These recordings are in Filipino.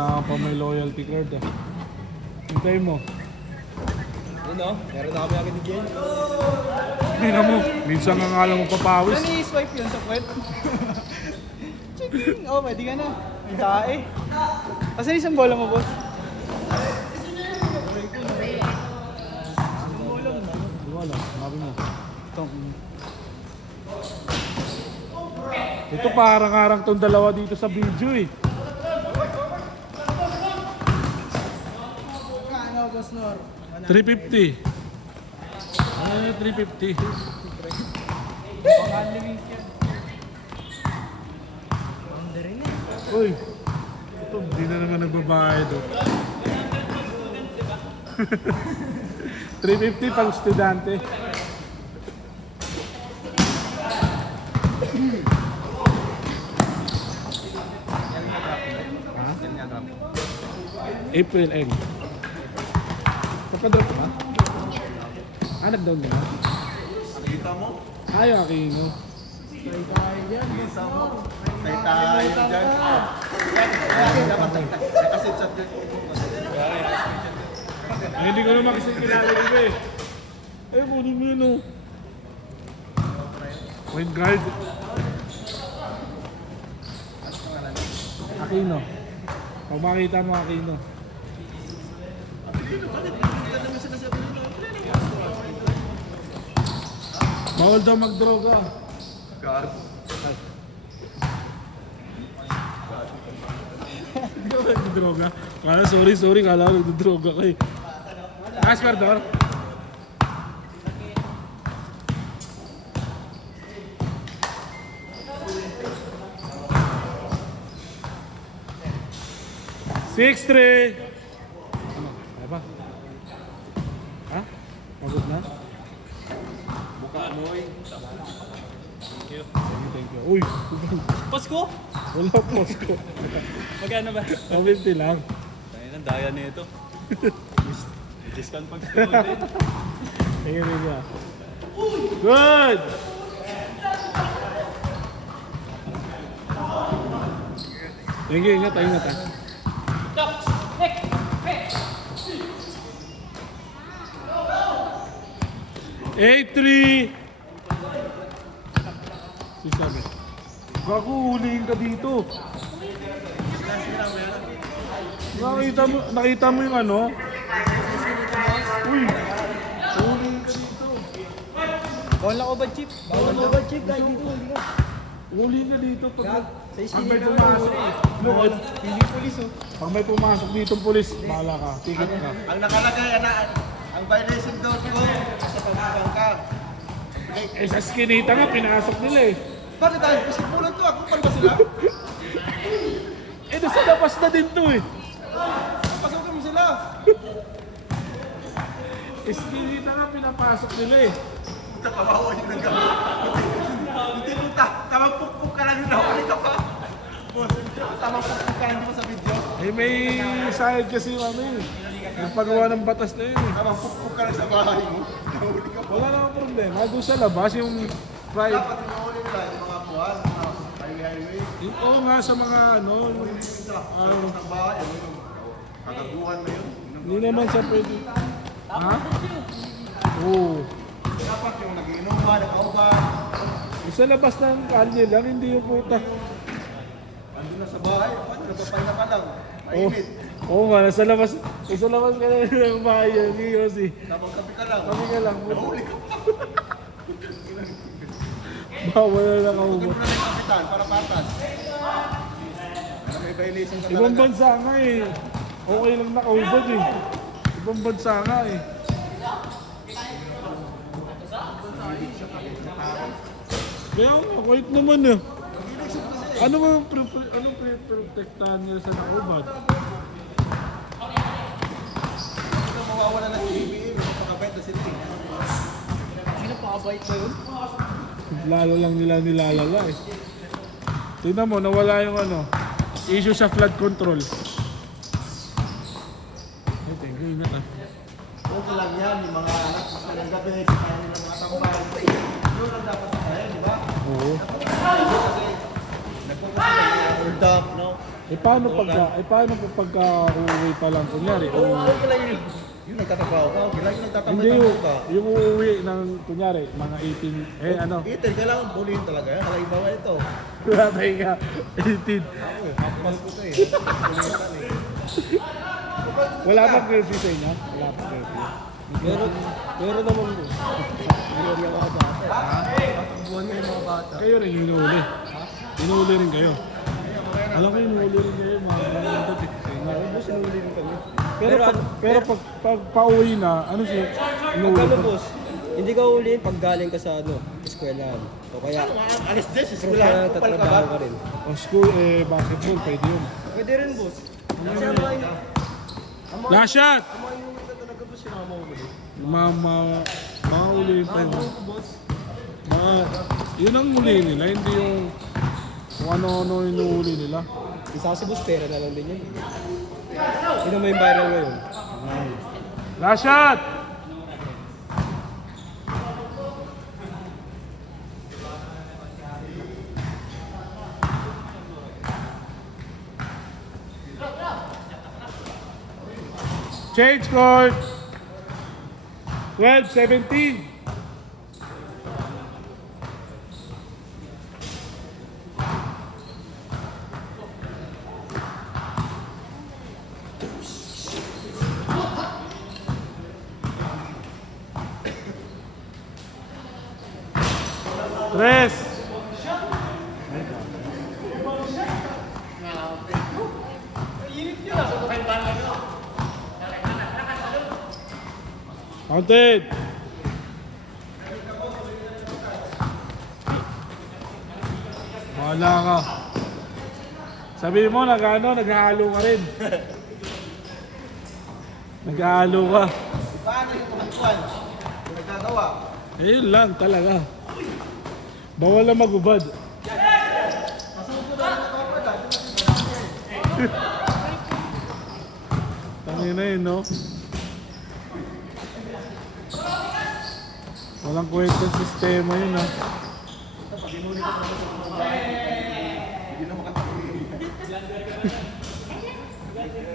Kailangan pa may loyalty card ah. Hintay mo. Yun o, meron na kami agad ni Jen. Tingnan mo, minsan nga nga lang mo papawis. Ano i-swipe yun sa puwet? Checking! Oh, pwede ka na. Ang tae. Asan isang bola mo, boss? Di wala, sabi mo. Itong... Ito parang-arang tong dalawa dito sa video eh. Ano, boss Nor? 350. Ano yung 350? Pang-unlimit yan. Uy, ito hindi na naman nagbabayad oh. 350 pang estudyante. April Egg. Napadrop ka? Nag-down mo na? Kita mo? Ayaw, Aquino. Kita mo? May tayo dyan. Nakasit sa Hindi ko naman kasi kilala ko eh. Eh, kunin mo yun oh. Point guard. Aquino. Pag makita mo Aquino. Bawal daw mag-droga. God. Hindi ka ba nag-droga? Kala, sorry, kala ko nag-droga ka eh. Ask Cardor. Six, three. Ano? Kaya ba? Ha? Pagod na? Buka mo eh. Thank you. Uy! Pasko? Wala Pasko. Magkano ba? 150 lang. Tayo ng daya nito. Discount pag student. Tingnan niya. Good! Thank you, ingat ha. 8-3. Sisabi. Bago huliin ka dito. Nakita mo yung ano? Uy! Huliin ka dito. Bawal lang over chip. Bawal lang over chip. Dahil dito. Huliin ka dito pag Sa may pumasok. Look, Hindi pulis oh. pag may pumasok dito ng pulis, bahala ka. Ticket ka. Ang nakalagay, ang violation daw ko sa pagbibang ka. Eh sa skinita nga, pinasok nila eh. Bakit tayo? Pasipulan to. Ako pa ba sila? Eh nasa labas na din to eh. Pasokin mo sila. Skinita nga, pinapasok nila eh. Puta, kawawa yun ang gawin. Hindi mo tamang pukpuk ka lang yun. Nahuli ka pa. Boss, tamang pukpuk ka lang di ba sa video? Eh may side kasi yung ano eh. Nagpagawa ng batas na yun eh. Tamang pukpuk ka lang sa bahay mo. Nahuli ka pa. Wala namang problema. Doon sa labas yung pride. Dapat tinahuli nila yung mga buwan, mga highway. Oo nga sa mga ano. Sa bahay, ano yung kagaguhan na yun. Hindi naman sa pwede. Ha? Oo. Dapat yung nagiinuman, nakauban. Yung sa labas ng kalye lang, hindi yung puta. Andun na sa bahay, paano nagpapahinga ka lang? Mainit. Oo nga, nasa labas ka na ng bahay yan, Yosi. Tapos kape ka lang. Kami ka lang. Nahuli ka pa. Bawal na lang ako. Ganun na yung kapitan para patas. Ano may violation ka Ibang talaga. bansa nga eh. Okay lang nakaubad eh. Ibang bansa nga eh. Kaya nga, wait naman eh. Ano ba anong pre-protectahan niya sa nakaubad? Ito mawawala ng BBM, magpakabait na sila. Sino pakabait ba yun? Lalo lang nila nilalala eh. Tingnan mo, nawala yung ano, issue sa flood control. Ay, thank you, ingat ah. Okay lang yan, yung mga anak, sa ng gabi, sa kanilang mga tambay. Yun ang dapat sa kaya, di ba? Oo. Kasi nagpupunta ng hold up, no? paano pagka uuwi pa lang, kunyari, Okay lang yun. Yung nagtatrabaho ka, okay lang yung hindi nagtatrabaho ka. yung uuwi ng, kunyari, mga 18, ano, Itin, kailangan bulihin talaga yan. Kalay bawa ito. wala tayo ka, 18. Hapas ko ito eh. Bulihin eh. Wala pang curfew sa inyo? Wala pang curfew. Meron naman po. Meron yung mga bata. Tatakbuhan nga yung mga bata. Kayo rin inuuli. Inuuli rin kayo. Alam ko inuuli rin kayo, mga kapatid sa inyo. Boss, inuuli rin kami. Pero pag pauwi na, ano siya? Inuuli Pag ano, pa. boss, hindi ka uliin pag galing ka sa eskwelahan. O kaya, Alis din, pero siskulan. kaya Kupal ka ba? tatrabaho ka rin. O school, basketball, pwede yun. Pwede rin, boss. Kasi ang mga Last shot! yung talaga, boss, yung mga mahuli. Mauli pa yun. Boss, Yun ang muli nila, hindi yung kung ano-ano inuuli nila. isa si boss, pera na lang din yun. Sino mo yung viral ngayon? Last shot! Change court! 12-17. Tres. Counted. Wala ka. Sabi mo, naghahalo ka rin. Naghahalo ka. Paano yung pagkuhan? Yung nagkagawa? Yun lang talaga. Bawal lang magubad. Tangina yun, no? Walang kwenta ng sistema yun, ha?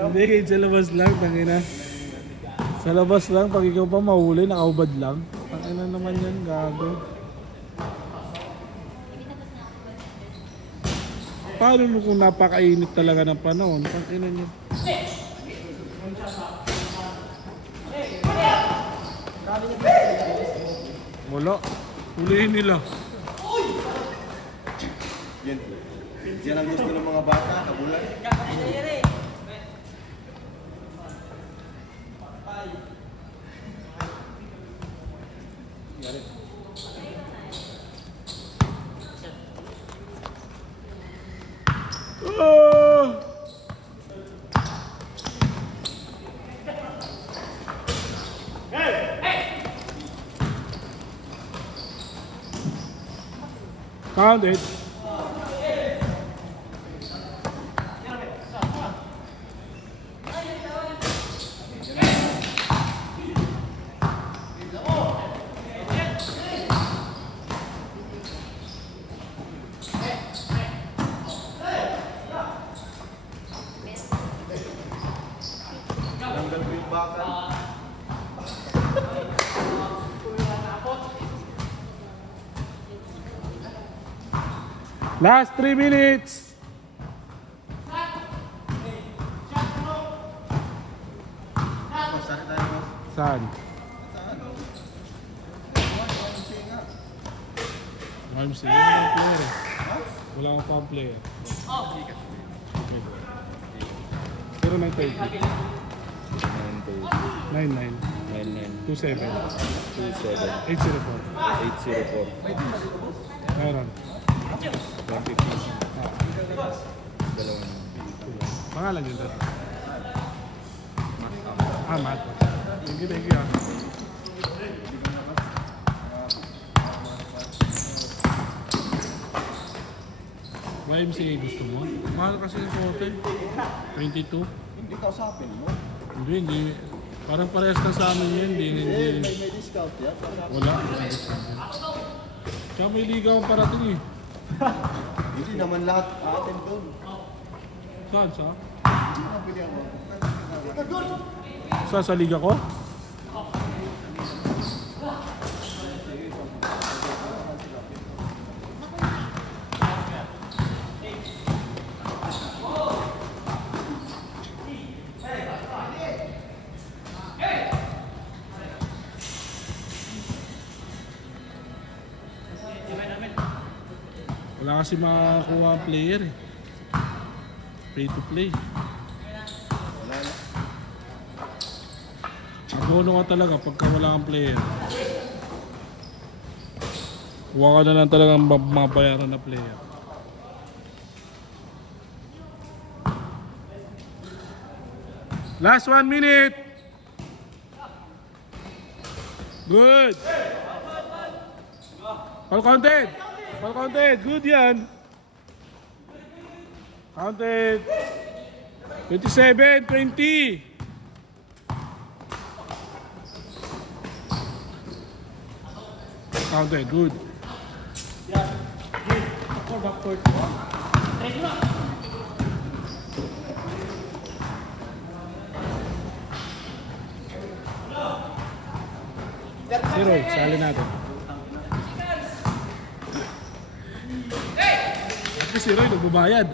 Hindi, kahit sa labas lang, tangina. Sa labas lang, pag ikaw pa mahuli, nakaubad lang. Tangina naman yan, gago. Paano nung kung napakainit talaga ng panahon? Tangina niya. Wala. Hulihin nila. Yan ang gusto ng mga bata, kabulan. Ah! Count it. Tanggal ko yung bakal. Last 3 minutes. Saan tayo, boss? Saan? Sa ano? YMCA. Wala kang player eh. Wala kang pang player. Okay. Pero 930. 99 27 804. 804. Meron. 150. Dalawang. Pangalan yun doon. Matt. Thank you. YMCA gusto mo? Mahal kasi yung kote. 22. Hindi kausapin mo. Hindi. Parang parehas na sa amin yun. Hindi. May discount yan. Wala. Tsaka may ligaw ang parating eh. Hindi naman lahat atin doon. Saan? Sa liga ko? Wala kasi makakuha ang player eh. Pay to play. Abono ka talaga pagka wala kang player. Kuha ka na lang talagang mabayaran na player. Last 1 minute. Good. All counted. All counted. Good yan. Counted. 27, 20. Counted. Good. Zero. Sali natin. Si Roy nagbabayad.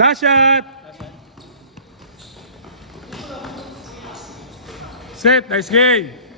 Last shot. Set, nice game.